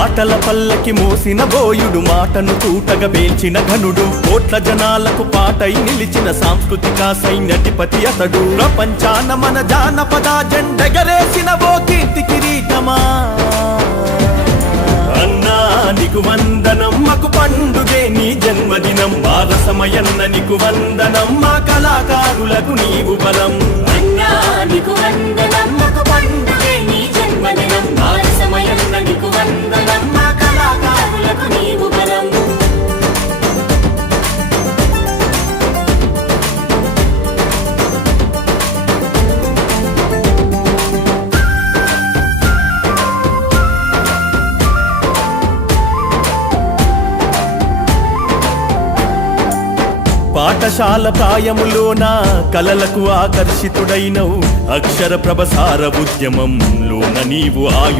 పాటల పల్లకి మోసిన బోయుడు, మాటను తూటగా పేల్చిన ఘనుడు, కోట్ల జనాలకు పాటై నిలిచిన సాంస్కృతిక సైన్యాధిపతి అతడు. ప్రపంచాన మన జానపద జెండెగరేసిన ఓ కీర్తి కిరీటమా, అన్నా నీకు వందనం, మాకు పండుగే నీ జన్మదినం. వారసమయన్న నీకు వందనం, మా కళాకారులకు నీవు బలం. అన్నా నీకు వందనం, మాకు పండుగే నీ జన్మదినం. వారసమయన్న నీకు వందనం, మా కళాకారులకు నీవు బలం. పాఠశాల ప్రాయములోన కలలకు ఆకర్షితుడైనవు, అక్షర ప్రభసార ఉద్యమంలోన నీవు ఆయు